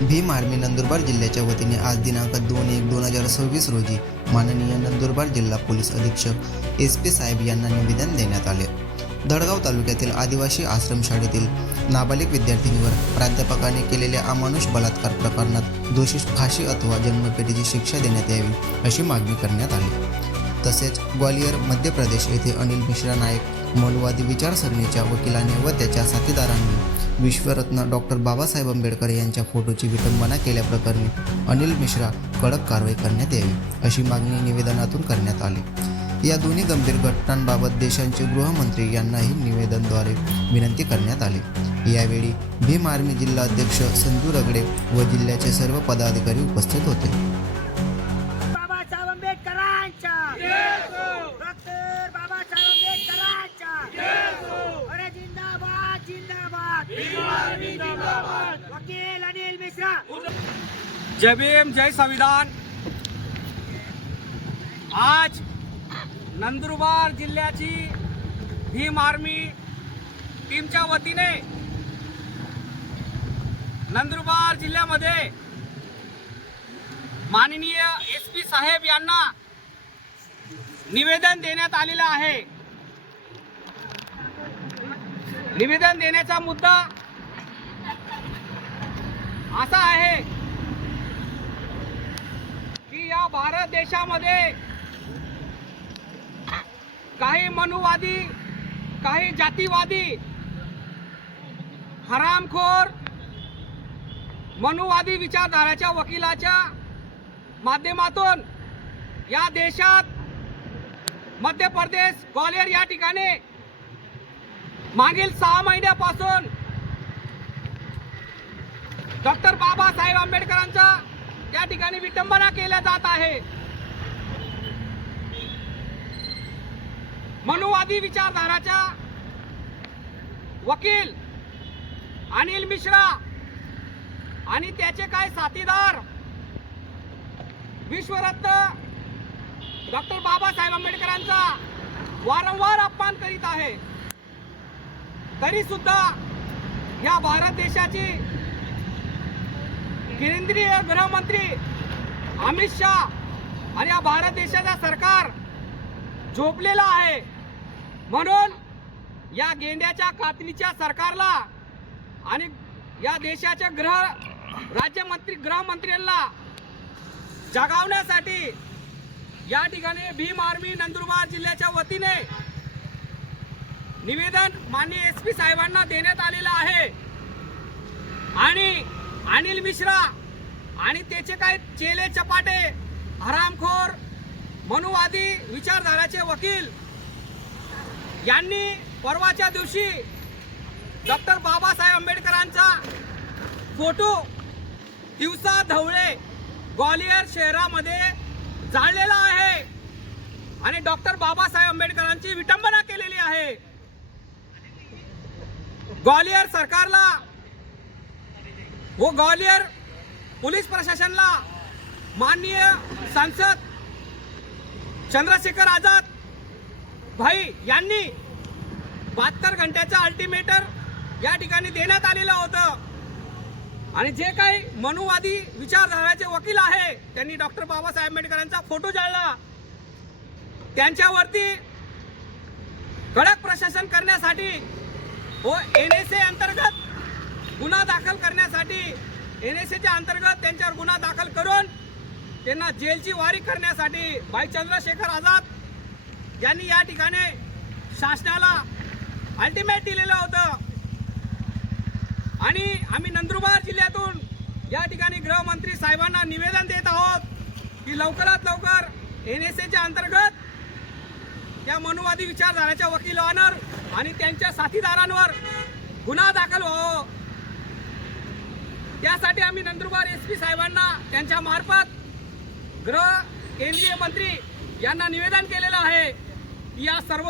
Bhim army Nandurbar जिल्ह्याच्या वतीने आज दिनांक 2/1/2026 रोजी माननीय नंदुरबार जिल्हा पोलीस अधीक्षक SP साहेब यांना निवेदन देण्यात आले। धडगाव तालुक्यातील आदिवासी आश्रमशाळेतील नाबालिग विद्यार्थिनीवर प्राध्यापकाने केलेल्या अमानुष बलात्कार प्रकरणात दोषीस फाशी अथवा जन्मठेपेची शिक्षा देण्यात यावी अशी मागणी करण्यात आली। तसेच ग्वालियर मध्य प्रदेश येथे अनिल मिश्रा नायक मनुवादी विचारसरणीच्या वकिलाने व त्याच्या साथीदारांनी विश्वरत्न डॉक्टर बाबासाहेब आंबेडकर यांच्या फोटोची विटंबना केल्याप्रकरणी अनिल मिश्रा कडक कारवाई करण्यात यावी अशी मागणी निवेदनातून करण्यात आली। या दोन्ही गंभीर घटनांबाबत देशाचे गृहमंत्री यांनाही निवेदनाद्वारे विनंती करण्यात आली। यावेळी भीम आर्मी जिल्हा अध्यक्ष संजू रगडे व जिल्ह्याचे सर्व पदाधिकारी उपस्थित होते। बाबासाहेब आंबेडकरांच्या डॉक्टर बाबासाहेब आंबेडकरांच्या अरे जिंदाबाद जिंदाबाद जिंदाबाद वकील अनिल मिश्रा। जय भीम जय संविधान। आज नंदुरबार जिल्ह्याची भीम आर्मी टीमच्या वतीने नंदुरबार जिल्ह्यामध्ये माननीय SP साहेब यांना निवेदन देण्यात आलेलं आहे। निवेदन देण्याचा मुद्दा असा आहे की या भारत देशामध्ये काही मनुवादी, काही जातीवादी, हरामखोर मनुवादी विचारधाराच्या वकिलाच्या माध्यमातून या देशात मध्य प्रदेश ग्वालियर या ठिकाणी मागील 6 महिन्यापासून डॉक्टर बाबासाहेब आंबेडकरांचा त्या ठिकाणी विटंबना केल्या जात आहे। मनुवादी विचारधाराचा वकील अनिल मिश्रा आणि त्याचे काही साथीदार विश्वरत्न डॉक्टर बाबासाहेब आंबेडकरांचा वारंवार अपमान करीत आहे। तरी सुद्धा या भारत देशाची केंद्रीय गृहमंत्री अमित शाह आणि या भारत देशाचा सरकार झोपलेला आहे। म्हणून या गेंड्याच्या कातलीच्या सरकारला आणि या देशाच्या गृहमंत्र्यांना जगावण्यासाठी या ठिकाणी भीम आर्मी नंदुरबार जिल्ह्याच्या वतीने निवेदन माननीय SP साहेबांना देण्यात आलेलं आहे। आणि अनिल मिश्रा आणि त्याचे काही चेले चपाटे हरामखोर मनुवादी विचारधाराचे वकील यांनी परवाच्या दिवशी डॉक्टर बाबासाहेब आंबेडकरांचा फोटो दिवसा ढवळे ग्वालियर शहरामध्ये जाळलेला आहे आणि डॉक्टर बाबासाहेब आंबेडकरांची विटंबना केलेली आहे। ग्वालियर सरकारला व ग्वालियर पोलीस प्रशासनाला माननीय सांसद चंद्रशेखर आझाद भाई यांनी 72 घंट्याचा अल्टिमेटर या ठिकाणी देण्यात आलेलं होतं आणि जे काही मनुवादी विचारधाराचे वकील आहे त्यांनी डॉक्टर बाबासाहेब आंबेडकरांचा फोटो जाळला, त्यांच्यावरती कडक प्रशासन करण्यासाठी व NSA अंतर्गत गुन्हा दाखल करण्यासाठी NSAच्या अंतर्गत त्यांच्यावर गुन्हा दाखल करून त्यांना जेलची वारी करण्यासाठी भाई चंद्रशेखर आझाद यांनी या ठिकाणी शासनाला अल्टिमेट दिलेलं होतं। आणि आम्ही नंदुरबार जिल्ह्यातून या ठिकाणी गृहमंत्री साहेबांना निवेदन देत आहोत की लवकरात लवकर NSAच्या अंतर्गत त्या मनुवादी विचारधाराच्या वकिलांवर आणि त्यांच्या साथीदारांवर गुन्हा दाखल व्हावा। त्यासाठी आम्ही नंदुरबार SP साहेबांना त्यांच्या मार्फत केंद्रीय मंत्री यांना निवेदन केलेलं आहे की या सर्व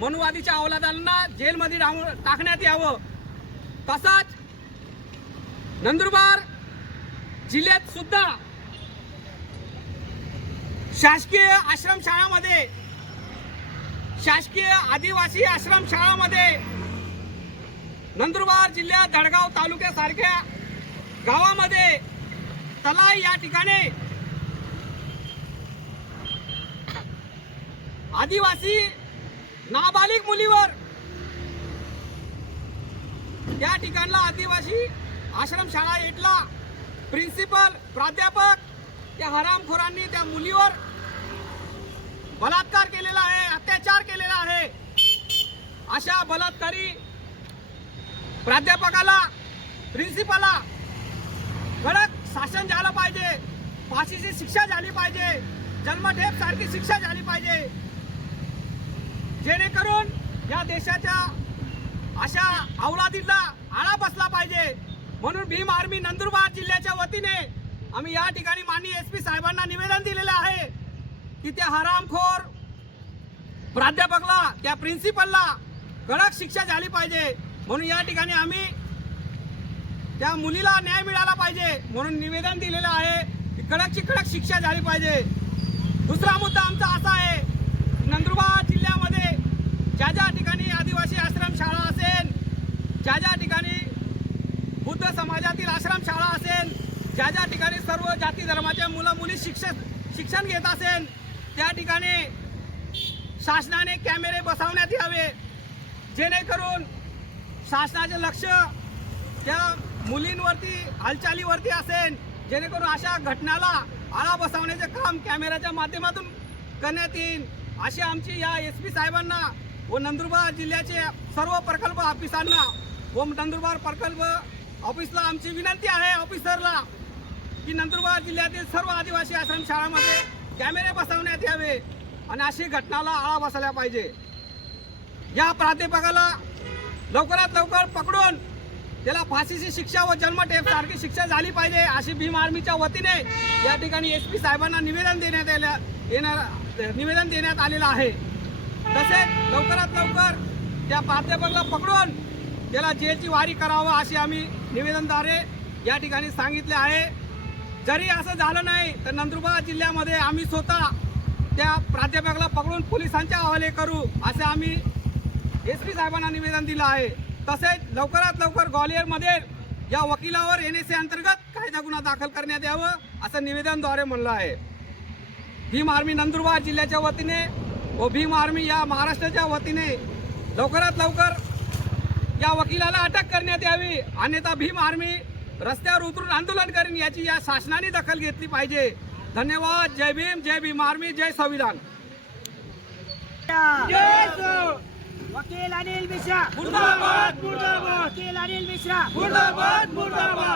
मनुवादीच्या अवलादांना जेलमध्ये टाकण्यात यावं। तसंच नंदुरबार जिल्ह्यात सुद्धा शासकीय आश्रमशाळामध्ये, शासकीय आदिवासी आश्रमशाळामध्ये नंदुरबार जिल्ह्यात धडगाव तालुक्यासारख्या गावामध्ये तलाई या ठिकाणी आदिवासी नाबालिग मुलीवर त्या ठिकाणला आदिवासी आश्रमशाळा येटला प्रिन्सिपल प्राध्यापक त्या हरामखोरांनी त्या मुलीवर बलात्कार केलेला आहे, अत्याचार केलेला आहे. अशा बलात्कारी प्राध्यापकाला प्रिन्सिपलला कडक शासन झालं पाहिजे, फाशीची शिक्षा झाली पाहिजे, जन्मठेप सारखी शिक्षा झाली पाहिजे, जेणेकरून या देशाच्या अशा अवलादीला आळा बसला पाहिजे. म्हणून भीम आर्मी नंदुरबार जिल्ह्याच्या वतीने आम्ही या ठिकाणी माननीय SP साहेबांना निवेदन दिलेलं आहे की त्या हरामखोर प्राध्यापकला त्या प्रिन्सिपलला कडक शिक्षा झाली पाहिजे. म्हणून या ठिकाणी आम्ही त्या मुलीला न्याय मिळाला पाहिजे म्हणून निवेदन दिलेलं आहे की कडकची कडक शिक्षा झाली पाहिजे. दुसरा मुद्दा आमचा असा आहे, नंदुरबार जिल्ह्यामध्ये ज्या ज्या ठिकाणी आदिवासी आश्रमशाळा असेल, ज्या ज्या ठिकाणी बुद्ध समाजातील आश्रमशाळा असेल, ज्या ज्या ठिकाणी सर्व जाती धर्माच्या मुलं मुली शिक्षण घेत असेल, त्या ठिकाणी शासनाने कॅमेरे बसवण्यात यावे, जेणेकरून शासनाचे लक्ष त्या मुलींवरती हालचालीवरती असेल, जेणेकरून अशा घटनाला आळा बसवण्याचे काम कॅमेऱ्याच्या माध्यमातून करण्यात येईल. अशी आमची या SP साहेबांना व नंदुरबार जिल्ह्याचे सर्व प्रकल्प ऑफिसांना व नंदुरबार प्रकल्प ऑफिसला आमची विनंती आहे, ऑफिसरला, की नंदुरबार जिल्ह्यातील सर्व आदिवासी आश्रमशाळांमध्ये कॅमेरे बसवण्यात यावे आणि अशी घटनाला आळा बसवला पाहिजे. या प्राध्यापकाला लवकरात लवकर पकडून त्याला फाशीची शिक्षा व जन्मठेप सारखी शिक्षा झाली पाहिजे अशी भीम आर्मीच्या वतीने या ठिकाणी SP साहेबांना निवेदन देण्यात आलेलं आहे. तसेच लवकरात लवकर त्या प्राध्यापकाला पकडून त्याला जेलची वारी करावं अशी आम्ही निवेदनद्वारे या ठिकाणी सांगितले आहे. जरी असं झालं नाही तर नंदुरबार जिल्ह्यामध्ये आम्ही स्वतः त्या प्राध्यापकाला पकडून पोलिसांच्या हवाले करू असे आम्ही SP साहेबांना निवेदन दिलं आहे. तसेच लवकरात लवकर ग्वालियरमध्ये या वकिलावर NSA अंतर्गत कायदा गुन्हा दाखल करण्यात यावं असं निवेदनद्वारे म्हणलं आहे. भीम आर्मी नंदुरबार जिल्ह्याच्या वतीने व भीम आर्मी या महाराष्ट्राच्या वतीने लवकरात लवकर या वकिलाला अटक करण्यात यावी, अन्यथा भीम आर्मी रस्त्यावर उतरून आंदोलन करेन याची या शासनाने दखल घेतली पाहिजे. धन्यवाद. जय भीम, जय भीम आर्मी, जय संविधान. वकील अनिल मिश्रा मुर्दाबाद, मुर्दाबाद. वकील अनिल मिश्रा मुर्दाबाद, मुर्दाबाद.